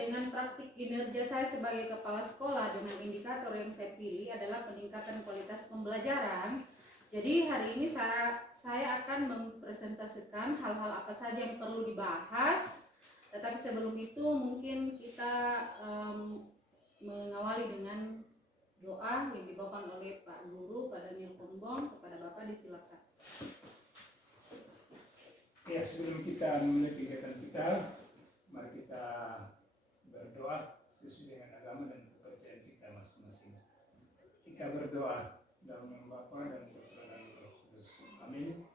dengan praktik kinerja saya sebagai kepala sekolah dengan indikator yang saya pilih adalah peningkatan kualitas pembelajaran. Jadi hari ini saya akan mempresentasikan hal-hal apa saja yang perlu dibahas. Tetapi sebelum itu mungkin kita mengawali dengan doa yang dibawakan oleh Pak Guru, Pak Daniel Pombong. Kepada Bapak disilakan. Ya, sebelum kita memulai kegiatan kita, mari kita berdoa sesuai dengan agama dan kepercayaan kita masing-masing. Kita berdoa dalam nama Bapa dan Putra dan Roh Kudus. Amin.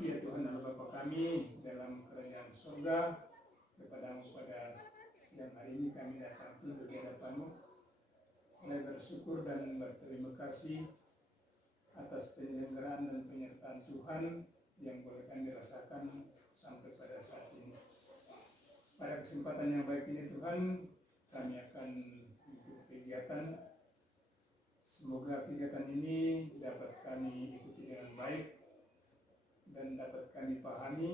Ya Tuhan Allah Bapa kami dalam kerajaan surga, kepadamu pada siang hari ini kami datang tunduk di hadapanmu. Saya bersyukur dan berterima kasih atas penyelenggaraan dan penyertaan Tuhan yang boleh kami rasakan sampai pada saat ini. Pada kesempatan yang baik ini Tuhan, kami akan ikut kegiatan. Semoga kegiatan ini dapat kami ikuti dengan baik dan dapat kami pahami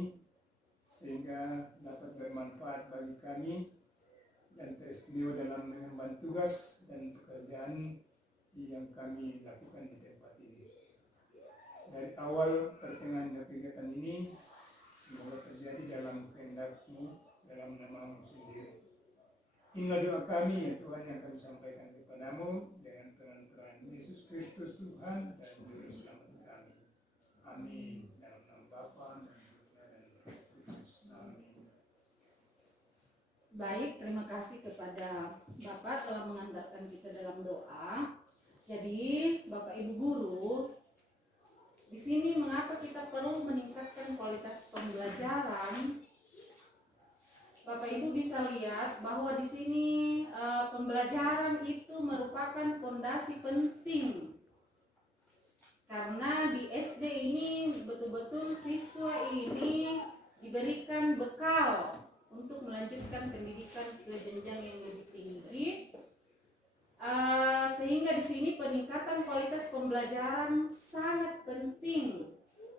sehingga dapat bermanfaat bagi kami dan teristimewa dalam mengemban tugas dan pekerjaan yang kami lakukan di tempat ini. Dari awal pertengahan kegiatan ini, semoga terjadi dalam kehendak-Mu, dalam nama-Mu sendiri. Inilah doa kami ya Tuhan yang kami sampaikan kepadamu dengan peran-peran Yesus Kristus Tuhan dan Juru Selamat kami. Amin. Dalam nama Bapa dan Putra dan Roh Kudus. Amin. Baik, terima kasih kepada Bapak telah mengantarkan kita dalam doa. Jadi, Bapak Ibu Guru, di sini mengapa kita perlu meningkatkan kualitas pembelajaran? Bapak Ibu bisa lihat bahwa di sini pembelajaran itu merupakan fondasi penting. Karena di SD ini betul-betul siswa ini diberikan bekal untuk melanjutkan pendidikan ke jenjang yang lebih tinggi. Sehingga di sini peningkatan kualitas pembelajaran sangat penting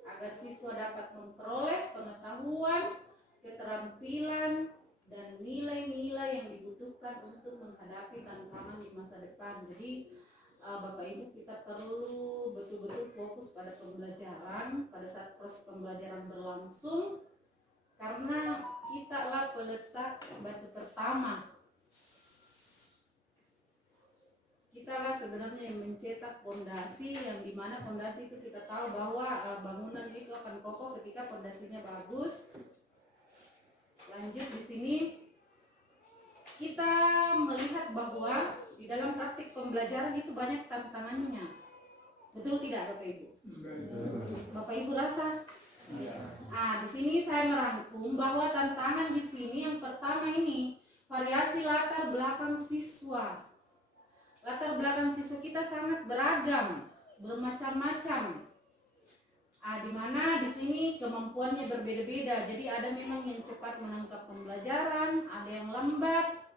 agar siswa dapat memperoleh pengetahuan, keterampilan, dan nilai-nilai yang dibutuhkan untuk menghadapi tantangan di masa depan. Jadi Bapak Ibu, kita perlu betul-betul fokus pada pembelajaran pada saat proses pembelajaran berlangsung, karena kita lah peletak batu pertama. Kita lah sebenarnya yang mencetak fondasi, yang dimana fondasi itu kita tahu bahwa bangunan itu akan kokoh ketika fondasinya bagus. Lanjut di sini kita melihat bahwa di dalam praktik pembelajaran itu banyak tantangannya. Betul tidak Bapak Ibu? Bapak Ibu rasa? Di sini saya merangkum bahwa tantangan di sini yang pertama ini variasi latar belakang siswa. Latar belakang siswa kita sangat beragam, bermacam-macam. Di mana di sini kemampuannya berbeda-beda. Jadi ada memang yang cepat menangkap pembelajaran, ada yang lambat.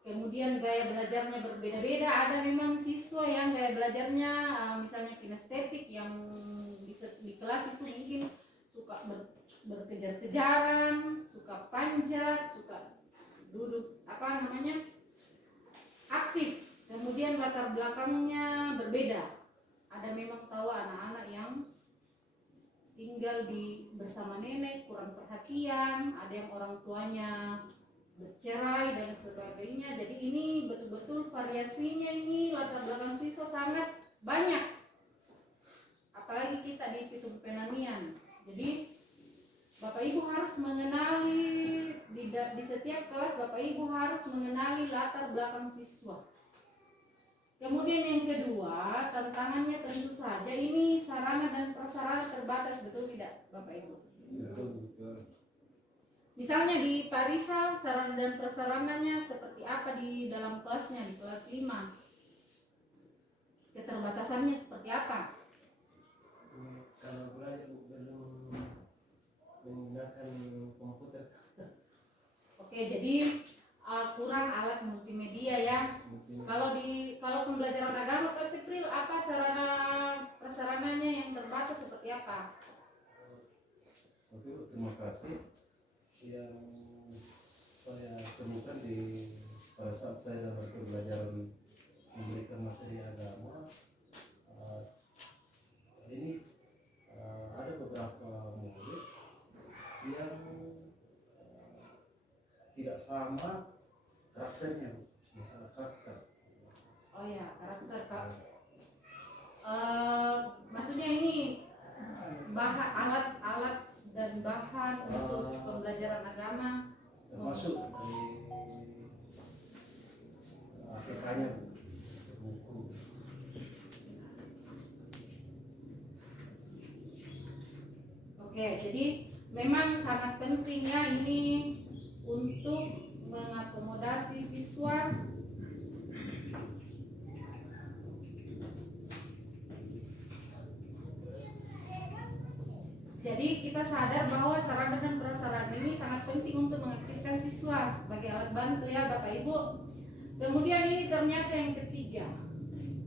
Kemudian gaya belajarnya berbeda-beda. Ada memang siswa yang gaya belajarnya misalnya kinestetik, yang di kelas itu mungkin suka berkejar-kejaran, suka panjat, suka duduk aktif. Kemudian latar belakangnya berbeda. Ada memang tahu anak-anak yang tinggal bersama nenek, kurang perhatian, ada yang orang tuanya bercerai dan sebagainya. Jadi ini betul-betul variasinya, ini latar belakang siswa sangat banyak. Apalagi kita di Pitung Penanian. Jadi Bapak Ibu harus mengenali di setiap kelas, Bapak Ibu harus mengenali latar belakang siswa. Kemudian yang kedua, tantangannya tentu saja ini sarana dan prasarana terbatas, betul tidak Bapak Ibu? Betul. Misalnya di Pak Rizal, sarana dan prasarananya seperti apa di dalam kelasnya, di kelas 5? Keterbatasannya seperti apa? Kalau belajar belum menggunakan komputer. Oke, jadi kurang alat multimedia ya. Kalau pembelajaran agama Pak Sipril, apa sarana prasarananya yang terbatas seperti apa? Oke, terima kasih. Yang saya temukan pada saat saya dalam pembelajaran memberikan materi agama, ini ada beberapa murid yang tidak sama karakternya, misalnya karakter. Oh ya, karakter Kak. Maksudnya ini alat-alat dan bahan untuk pembelajaran agama Termasuk dari APK-nya, buku. Oke, jadi memang sangat pentingnya ini untuk mengakomodasi siswa jadi kita sadar bahwa sarana dan prasarana ini sangat penting untuk mengaktifkan siswa sebagai alat bantu ya Bapak Ibu. Kemudian ini ternyata yang ketiga,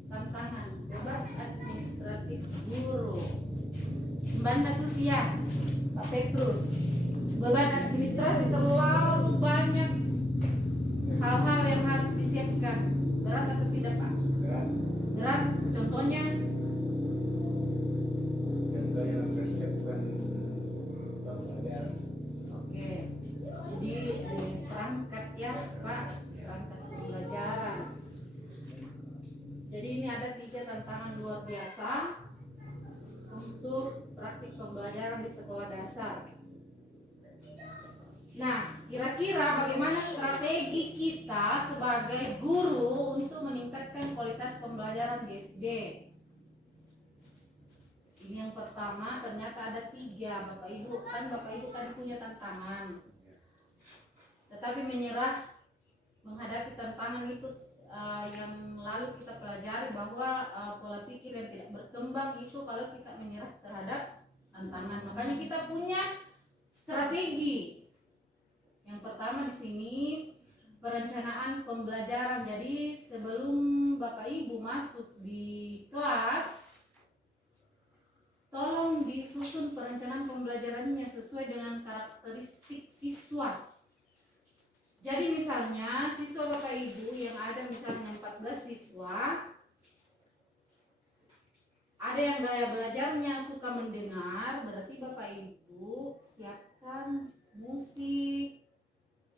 tantangan beban administratif guru. Mbak Susian, Pak Petrus, beban administrasi terlalu banyak hal-hal yang harus disiapkan. Berat atau tidak Pak? Berat. Berat, contohnya Yang mempersiapkan pembelajaran. oke. Jadi perangkat ya Pak, perangkat pembelajaran. Jadi ini ada 3 tantangan luar biasa untuk praktik pembelajaran di sekolah dasar. Nah, kira-kira bagaimana strategi kita sebagai guru untuk meningkatkan kualitas pembelajaran di SD? Ini yang pertama, ternyata ada 3 Bapak Ibu. Kan Bapak Ibu kan punya tantangan, tetapi menyerah menghadapi tantangan itu yang lalu kita pelajari bahwa pola pikir yang tidak berkembang itu kalau kita menyerah terhadap tantangan. Makanya kita punya strategi. Yang pertama di sini perencanaan pembelajaran. Jadi sebelum Bapak Ibu masuk di kelas, tolong disusun perencanaan pembelajarannya sesuai dengan karakteristik siswa. Jadi misalnya siswa Bapak Ibu yang ada misalnya 14 siswa, ada yang gaya belajarnya suka mendengar, berarti Bapak Ibu siapkan musik.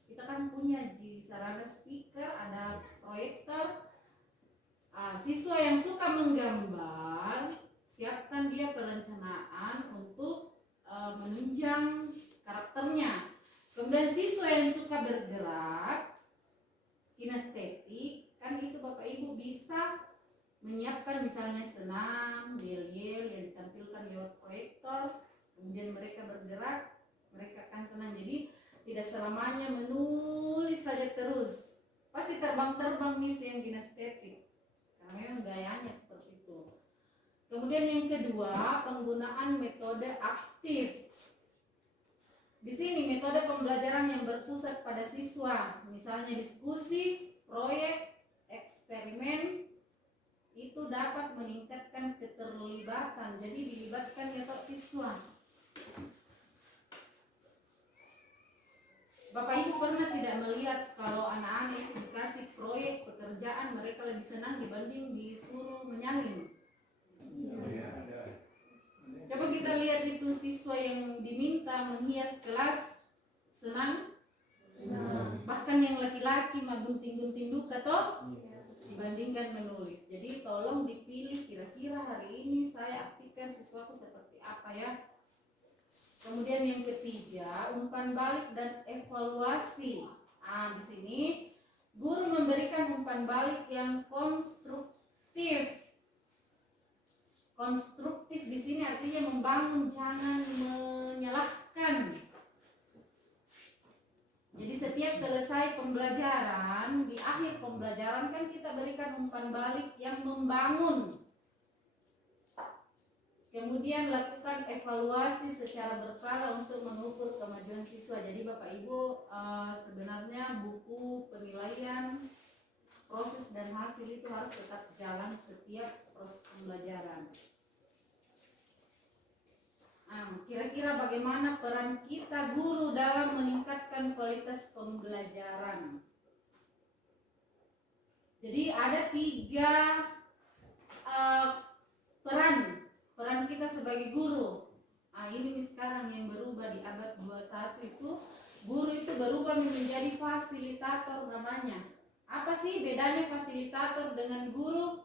Kita kan punya di sarana speaker, ada proyektor. Siswa yang suka menggambar, siapkan dia perencanaan untuk menunjang karakternya. Kemudian siswa yang suka bergerak, kinestetik, kan itu Bapak Ibu bisa menyiapkan misalnya senam, yel-yel yang ditampilkan lewat proyektor. Kemudian mereka bergerak, mereka akan senang. Jadi tidak selamanya menulis saja terus. Pasti terbang-terbang itu yang kinestetik, karena memang gayanya seperti itu. Kemudian yang kedua, penggunaan metode aktif. Di sini metode pembelajaran yang berpusat pada siswa, misalnya diskusi, proyek, eksperimen, itu dapat meningkatkan keterlibatan. Jadi dilibatkan ya Pak siswa. Bapak Ibu pernah tidak melihat kalau anak-anak itu dikasih proyek pekerjaan mereka lebih senang dibanding disuruh menyalin? Coba kita lihat itu siswa yang diminta menghias kelas senang. Bahkan yang laki-laki mah gunting-gunting duka toh dibandingkan menulis. Jadi tolong dipilih kira-kira hari ini saya aktifkan siswaku seperti apa ya. Kemudian yang ketiga, umpan balik dan evaluasi. Di sini guru memberikan umpan balik yang konstruktif. Konstruktif di sini artinya membangun, jangan menyalahkan. Jadi setiap selesai pembelajaran, di akhir pembelajaran kan kita berikan umpan balik yang membangun. Kemudian lakukan evaluasi secara berkala untuk mengukur kemajuan siswa. Jadi Bapak Ibu sebenarnya buku penilaian proses dan hasil itu harus tetap jalan setiap proses pembelajaran. Kira-kira bagaimana peran kita guru dalam meningkatkan kualitas pembelajaran? Jadi ada 3 peran kita sebagai guru. Ini sekarang yang berubah di abad 21 itu, guru itu berubah menjadi fasilitator namanya. Apa sih bedanya fasilitator dengan guru?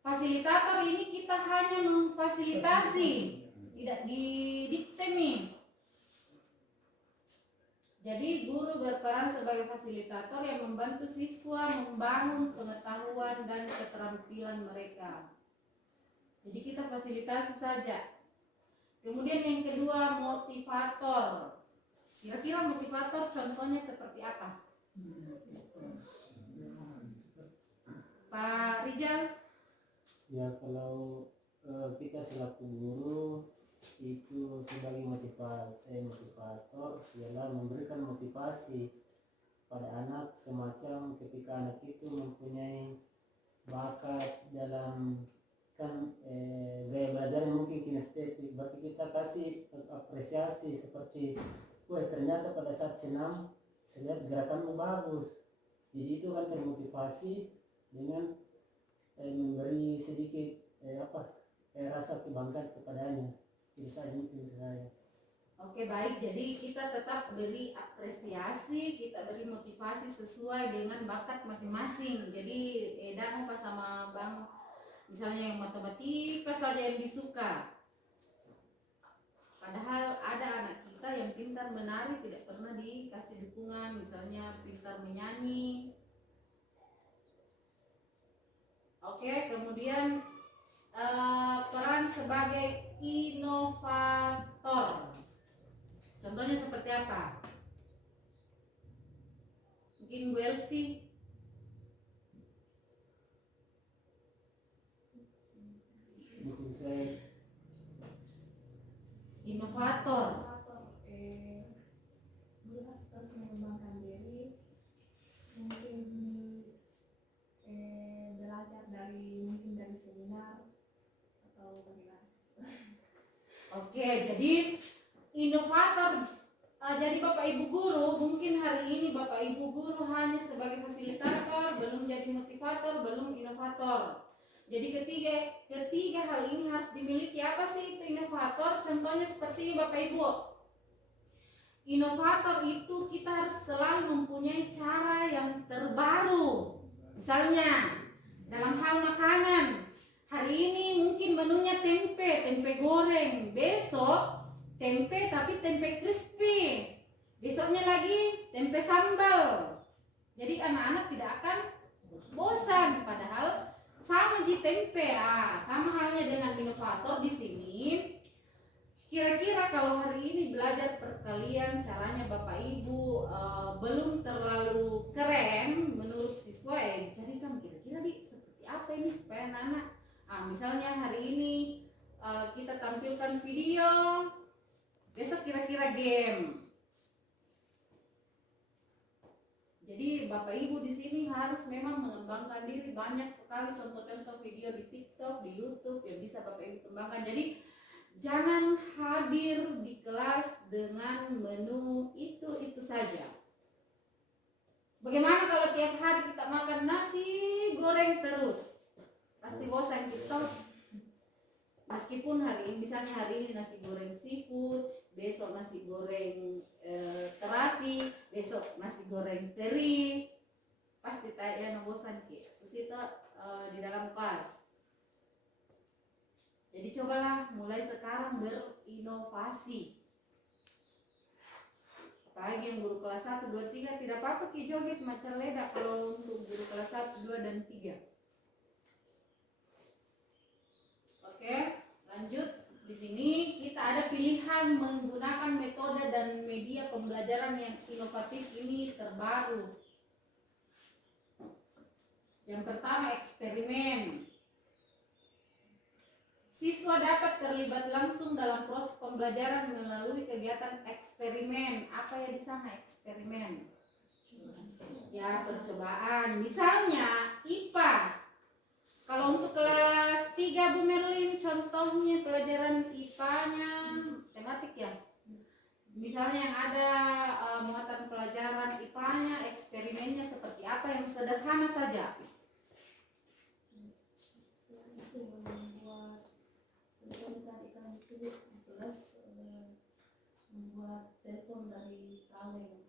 Fasilitator ini kita hanya memfasilitasi, tidak didikte nih. Jadi guru berperan sebagai fasilitator yang membantu siswa membangun pengetahuan dan keterampilan mereka. Jadi kita fasilitasi saja. Kemudian yang kedua, motivator. Kira-kira motivator contohnya seperti apa? Pak Rijal? Ya, kalau kita selaku guru itu sebagai motivator ialah memberikan motivasi pada anak, semacam ketika anak itu mempunyai bakat dalam gaya belajar yang mungkin kinestetik, berarti kita kasih apresiasi seperti, wah ternyata pada saat senam saya lihat gerakanmu bagus, jadi itu kan termotivasi dengan memberi sedikit rasa kebanggaan kepadanya. Itu saja mungkin saya. Oke, baik, jadi kita tetap beri apresiasi, kita beri motivasi sesuai dengan bakat masing-masing. Jadi Edan pas sama Bang, misalnya yang matematika saja yang disuka, padahal ada anak kita yang pintar menari tidak pernah dikasih dukungan, misalnya pintar menyanyi. Oke, kemudian peran sebagai inovator. Contohnya seperti apa? Mungkin Bu Elsie. Mungkin saya Inovator. Dia harus mengembangkan diri, mungkin belajar dari seminar atau bagaimana. Oke, jadi inovator. Jadi Bapak Ibu guru, mungkin hari ini Bapak Ibu guru hanya sebagai fasilitator, belum jadi motivator, belum inovator. Jadi ketiga hal ini harus dimiliki. Apa sih itu inovator? Contohnya seperti ini Bapak Ibu. Inovator itu kita harus selalu mempunyai cara yang terbaru. Misalnya dalam hal makanan, hari ini mungkin menunya tempe goreng, besok tempe tapi tempe crispy, besoknya lagi tempe sambal. Jadi anak-anak tidak akan bosan, padahal sama di tempe. Sama halnya dengan inovator di sini. Kira-kira kalau hari ini belajar perkalian caranya Bapak Ibu belum terlalu keren menurut siswa, carikan kira-kira seperti apa ini supaya anak-anak. Misalnya hari ini kita tampilkan video, besok kira-kira game. Jadi Bapak Ibu di sini harus memang mengembangkan diri. Banyak sekali contoh-contoh video di TikTok, di YouTube yang bisa Bapak Ibu kembangkan. Jadi jangan hadir di kelas dengan menu itu saja. Bagaimana kalau tiap hari kita makan nasi goreng terus? Pasti bosan kita. Meskipun hari ini, misalnya hari ini nasi goreng seafood, besok nasi goreng terasi, besok nasi goreng teri, pasti tanya bosan susita di dalam kelas. Jadi cobalah mulai sekarang berinovasi. Apalagi yang guru kelas 1, 2, 3 tidak apa-apa joget macam leda kalau untuk guru kelas 1, 2, dan 3. Oke, lanjut. Di sini kita ada pilihan menggunakan metode dan media pembelajaran yang inovatif ini terbaru. Yang pertama, eksperimen. Siswa dapat terlibat langsung dalam proses pembelajaran melalui kegiatan eksperimen. Apa yang di sana eksperimen? Ya, percobaan. Misalnya IPA. Kalau untuk kelas 3 Bu Merlin, contohnya pelajaran IPA-nya tematik ya. Misalnya yang ada muatan pelajaran IPA-nya, eksperimennya seperti apa yang sederhana saja. Itu membuat contoh tadi kan itu plus membuat telepon dari kaleng.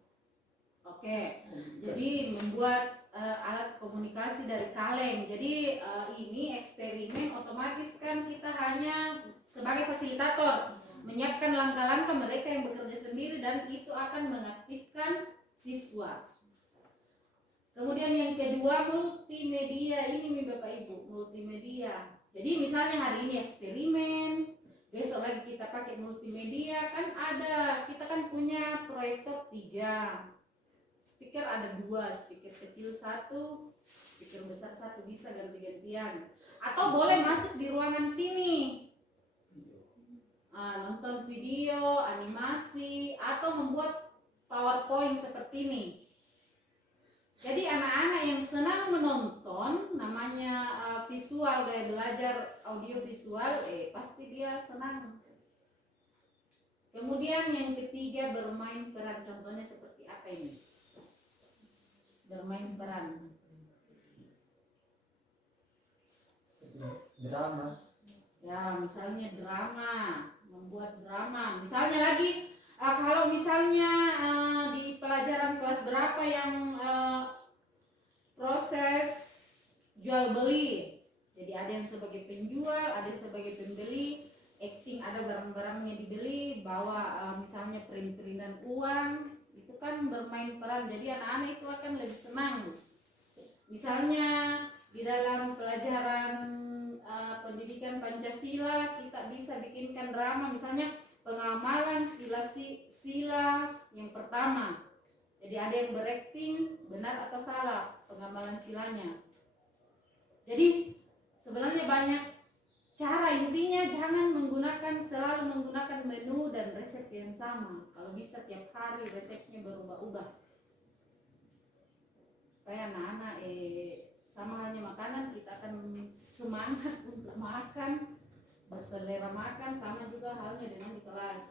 Oke, jadi membuat alat komunikasi dari kaleng. Jadi ini eksperimen otomatis kan kita hanya sebagai fasilitator menyiapkan langkah-langkah mereka yang bekerja sendiri dan itu akan mengaktifkan siswa. Kemudian yang kedua multimedia, ini nih Bapak Ibu, multimedia. Jadi misalnya hari ini eksperimen, besok lagi kita pakai multimedia, kan ada, kita kan punya proyektor 3, speaker ada 2, speaker kecil 1, speaker besar 1, bisa ganti-gantian. Atau boleh masuk di ruangan sini, nonton video, animasi, atau membuat PowerPoint seperti ini. Jadi anak-anak yang senang menonton, namanya visual, gaya belajar audio visual, pasti dia senang. Kemudian yang ketiga bermain peran, contohnya seperti apa ini? Bermain peran. Drama. Ya, misalnya drama, membuat drama. Misalnya lagi, kalau misalnya di pelajaran kelas berapa yang proses jual beli. Jadi ada yang sebagai penjual, ada yang sebagai pembeli, acting ada barang-barangnya dibeli, bawa misalnya print-printan uang, itu kan bermain peran. Jadi anak-anak itu akan lebih senang. Misalnya di dalam pelajaran pendidikan Pancasila kita bisa bikinkan drama, misalnya pengamalan sila yang pertama. Jadi ada yang berakting benar atau salah pengamalan silanya. Jadi sebenarnya banyak cara, intinya jangan selalu menggunakan menu dan resep yang sama. Kalau bisa tiap hari resepnya berubah-ubah. Supaya anak-anak sama halnya makanan, kita akan semangat untuk makan, berselera makan, sama juga halnya dengan di kelas.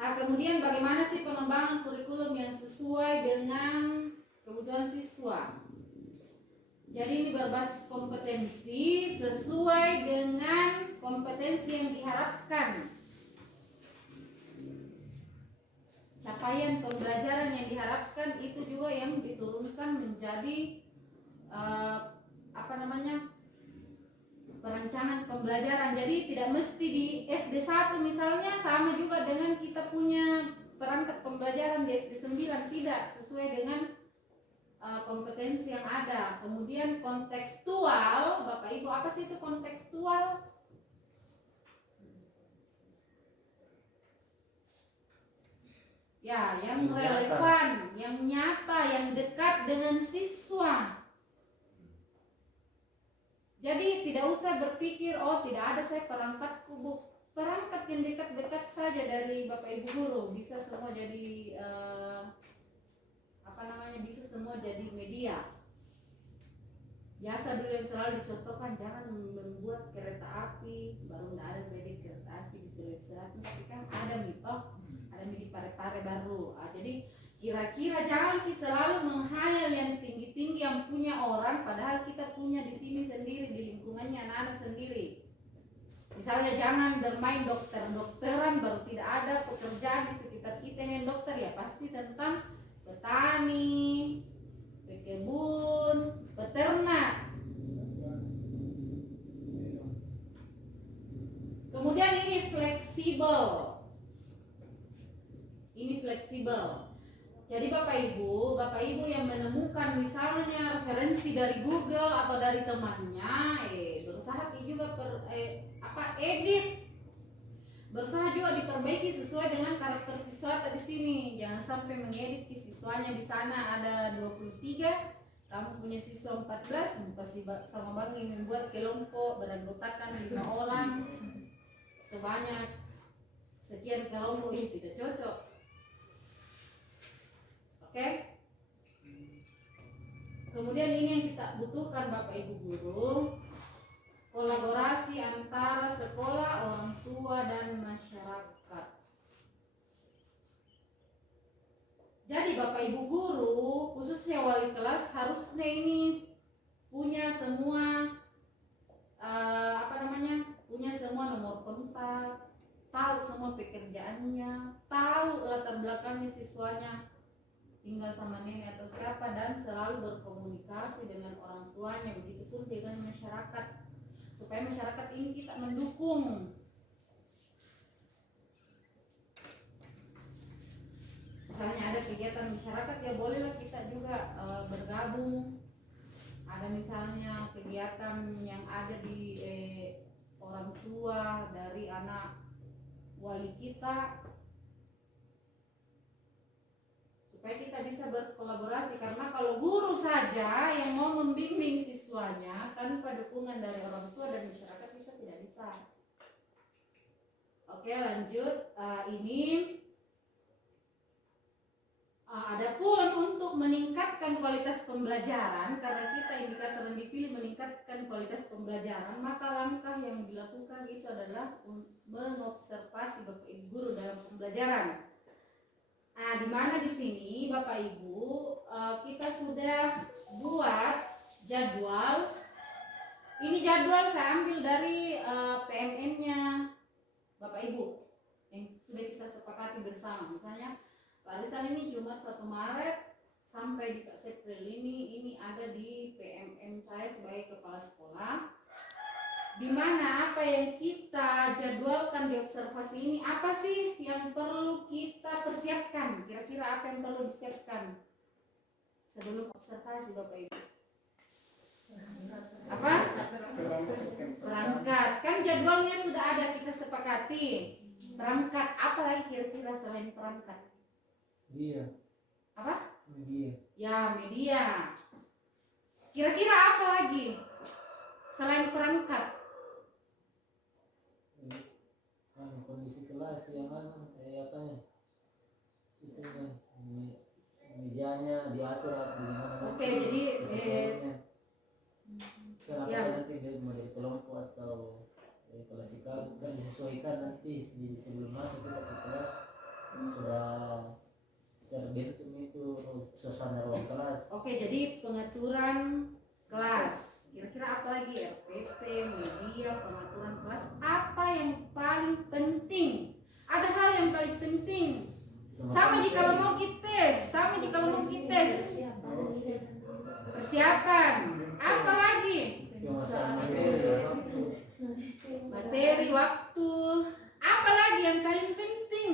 Kemudian bagaimana sih pengembangan kurikulum yang sesuai dengan kebutuhan siswa? Jadi ini berbasis kompetensi sesuai dengan kompetensi yang diharapkan. Capaian pembelajaran yang diharapkan itu juga yang diturunkan menjadi perancangan pembelajaran. Jadi tidak mesti di SD 1 misalnya sama juga dengan kita punya perangkat pembelajaran di SD 9, tidak, sesuai dengan kompetensi yang ada. Kemudian kontekstual, Bapak Ibu, apa sih itu kontekstual? Ya, yang relevan, yang nyata, yang dekat dengan siswa. Jadi tidak usah berpikir, oh tidak ada saya perangkat kubuk. Perangkat yang dekat-dekat saja dari Bapak Ibu guru, bisa semua jadi bisa semua jadi media. Biasa dulu yang selalu dicontohkan, jangan membuat kereta api, baru nggak ada kredit kereta api di Sulawesi Selatan, tapi kan ada mitoh, ada di Pare-Pare baru. Jadi kira-kira jangan kita selalu menghayal yang tinggi-tinggi yang punya orang, padahal kita punya di sini sendiri, di lingkungannya anak-anak sendiri. Misalnya jangan bermain dokter-dokteran, baru tidak ada pekerjaan di sekitar kita yang dokter, ya pasti tentang petani, pekebun, peternak. Kemudian ini fleksibel. Jadi Bapak Ibu yang menemukan misalnya referensi dari Google atau dari temannya, berusaha juga edit. Berusaha juga diperbaiki sesuai dengan karakter siswa di sini. Jangan sampai mengedit siswanya di sana ada 23, kamu punya siswa 14, pasti sama Bang ingin membuat kelompok beranggotakan 5 orang sebanyak sekian kelompok, ini tidak cocok. Oke? Kemudian Kemudian ini yang kita butuhkan Bapak Ibu guru, kolaborasi antara sekolah, orang tua, dan masyarakat. Jadi Bapak Ibu guru, khususnya wali kelas, harusnya ini punya semua punya semua nomor kontak, tahu semua pekerjaannya, tahu latar belakangnya siswanya tinggal sama nenek atau siapa, dan selalu berkomunikasi dengan orang tuanya, begitupun dengan masyarakat, supaya masyarakat ini kita mendukung. Misalnya ada kegiatan masyarakat, ya bolehlah kita juga bergabung. Ada misalnya kegiatan yang ada di orang tua dari anak wali kita, supaya kita bisa berkolaborasi, karena kalau guru saja yang mau membimbing siswanya tanpa dukungan dari orang tua dan masyarakat, kita tidak bisa. Oke, lanjut. Ini adapun untuk meningkatkan kualitas pembelajaran, karena kita indikator yang dipilih meningkatkan kualitas pembelajaran, maka langkah yang dilakukan itu adalah mengobservasi Bapak Ibu guru dalam pembelajaran. Nah, di mana di sini Bapak Ibu kita sudah buat jadwal. Ini jadwal saya ambil dari PMM-nya Bapak Ibu yang sudah kita sepakati bersama. Misalnya Arisan ini Jumat 1 Maret sampai di April ini ada di PMM saya sebagai kepala sekolah, di mana apa yang kita jadwalkan di observasi ini, apa sih yang perlu kita persiapkan, kira-kira apa yang perlu disiapkan sebelum observasi Bapak Ibu? Apa? Perangkat. Kan jadwalnya sudah ada, kita sepakati. Perangkat, apa lagi kira-kira selain perangkat? Media. Apa? Media. Ya, media. Kira-kira apa lagi selain perangkat? Kondisi kelas yang mejanya diatur bagaimana. Oke, jadi kenapa ya. nanti dia mau dari kelompok atau kelas ikal kan disesuaikan nanti sebelum masuk kita ke kelas sudah terbentuk itu suasana ruang kelas. Oke, jadi pengaturan kelas. Kira-kira apa lagi? RPP, media, pengaturan kelas. Apa yang paling penting? Ada hal yang paling penting. Sama jika mau kites, persiapan. Apa lagi? Materi, waktu. Apa lagi yang paling penting?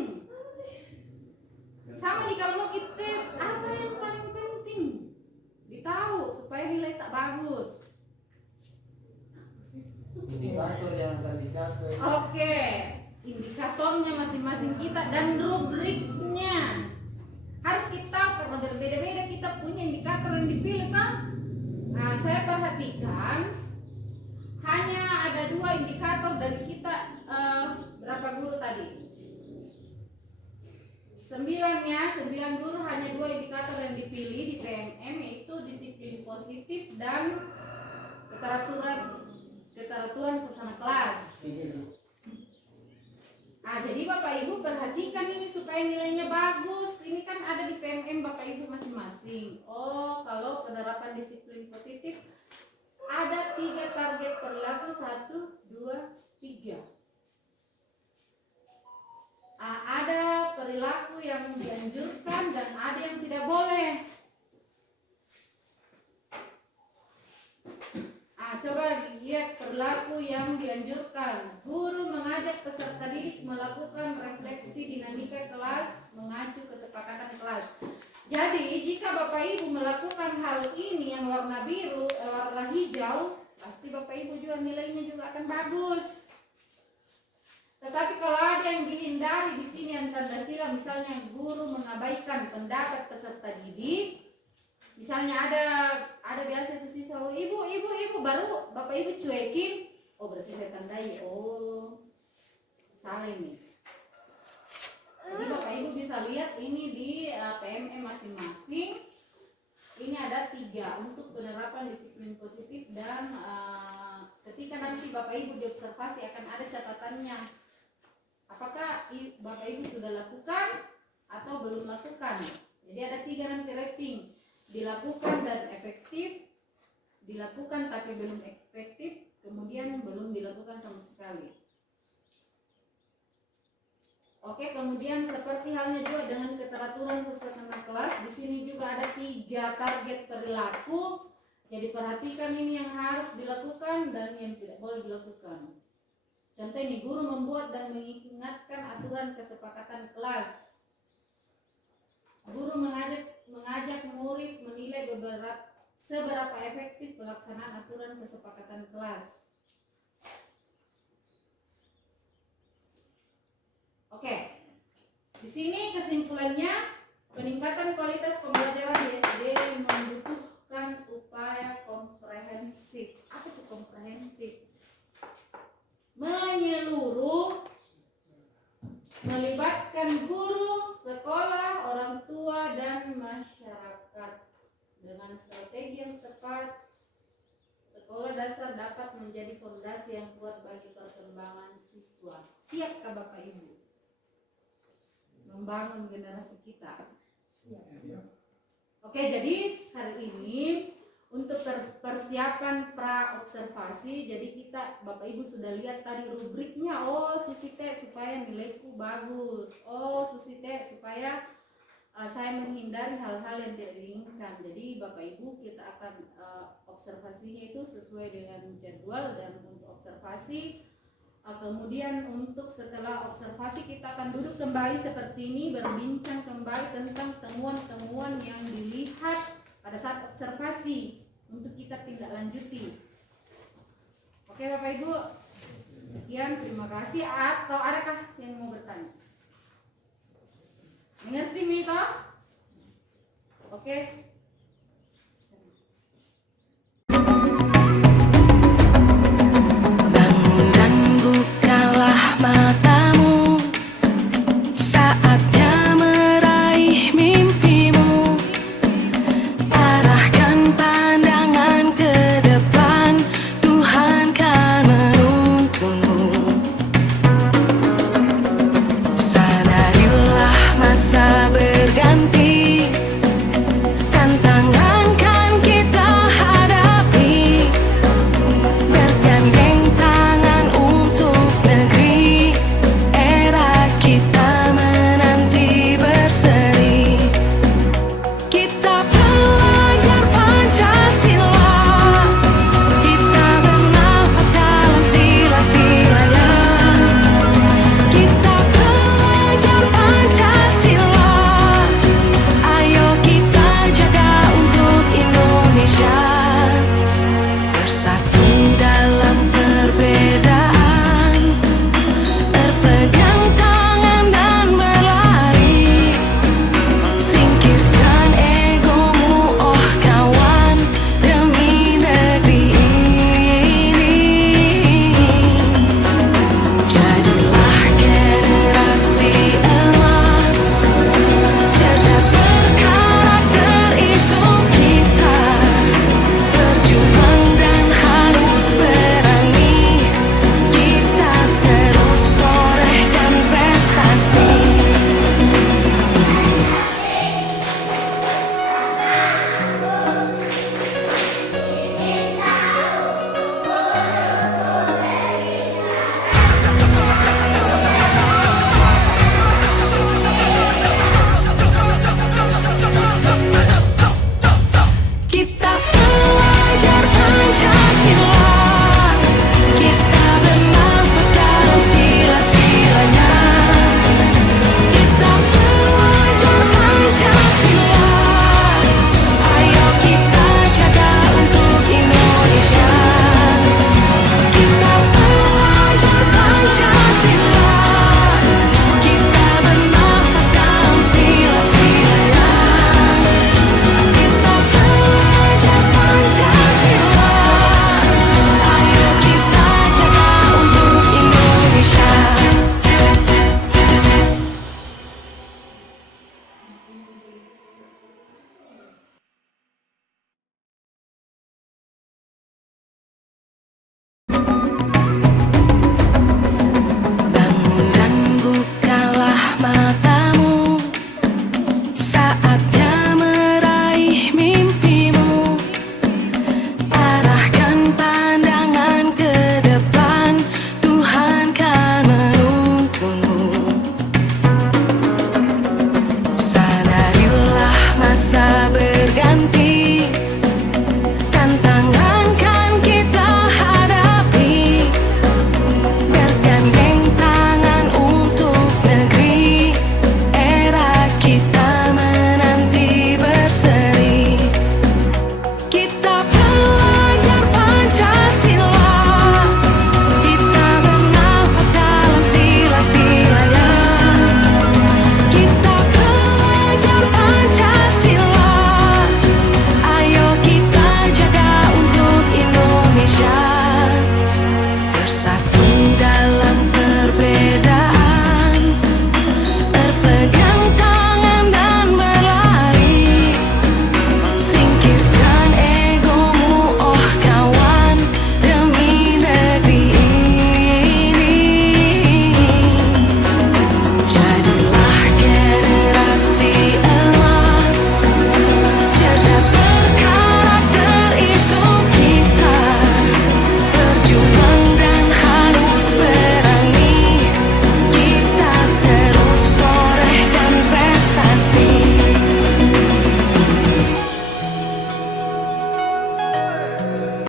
Sama jika mau kites, apa yang paling penting? Ditahu supaya nilai tak bagus. Indikator yang akan dicapai. Oke, indikatornya masing-masing kita dan rubriknya harus kita, karena berbeda-beda kita punya indikator yang dipilih kan. Nah, saya perhatikan hanya ada 2 indikator dari kita, berapa guru tadi? 9 guru, hanya 2 indikator yang dipilih di PMM, yaitu disiplin positif dan keteraturan suasana kelas. Nah, jadi Bapak Ibu perhatikan ini supaya nilainya bagus. Ini kan ada di PMM Bapak Ibu masing-masing. Oh, kalau penerapan disiplin positif ada 3 target perilaku, 1, 2, 3. Ada perilaku yang dianjurkan dan ada yang tidak boleh. Coba lihat perilaku yang dianjurkan. Guru mengajak peserta didik melakukan refleksi dinamika kelas mengacu kesepakatan kelas. Jadi jika Bapak Ibu melakukan hal ini yang warna biru, warna hijau, pasti Bapak Ibu juga nilainya juga akan bagus. Tetapi kalau ada yang dihindari di sini yang tanda silang, misalnya guru mengabaikan pendapat peserta didik, misalnya ada biasa itu siswa, ibu, baru Bapak Ibu cuekin, oh berarti saya tandai, oh salah ini. Jadi Bapak Ibu bisa lihat ini di PMM masing-masing. Ini ada 3 3 untuk penerapan disiplin positif dan ketika nanti Bapak Ibu diobservasi akan ada catatannya. Apakah Bapak Ibu sudah lakukan atau belum lakukan? Jadi ada 3 nanti rating. Dilakukan dan efektif, dilakukan tapi belum efektif, kemudian belum dilakukan sama sekali. Oke, kemudian seperti halnya juga dengan keteraturan suasana kelas, di sini juga ada 3 target perilaku. Jadi perhatikan ini yang harus dilakukan dan yang tidak boleh dilakukan. Contoh ini, guru membuat dan mengingatkan aturan kesepakatan kelas. Guru mengajak murid menilai seberapa efektif pelaksanaan aturan kesepakatan kelas. Oke, di sini kesimpulannya peningkatan kualitas pembelajaran di SD membutuhkan upaya komprehensif. Apa itu komprehensif? Menyeluruh, melibatkan guru, sekolah, orang tua, dan masyarakat. Dengan strategi yang tepat, sekolah dasar dapat menjadi fondasi yang kuat bagi perkembangan siswa. Siapkah Bapak Ibu membangun generasi kita? Siap. Oke, jadi hari ini untuk persiapan pra observasi, jadi kita Bapak Ibu sudah lihat tadi rubriknya. Oh, Susi Teh supaya nilaiku bagus. Oh, Susi Teh supaya saya menghindari hal-hal yang tidak diinginkan. Jadi Bapak Ibu kita akan observasinya itu sesuai dengan jadwal, dan untuk observasi kemudian untuk setelah observasi kita akan duduk kembali seperti ini, berbincang kembali tentang temuan-temuan yang dilihat pada saat observasi untuk kita tindak lanjuti. Oke Bapak Ibu, sekian, terima kasih. Atau adakah yang mau bertanya? Mengerti Mita? Oke.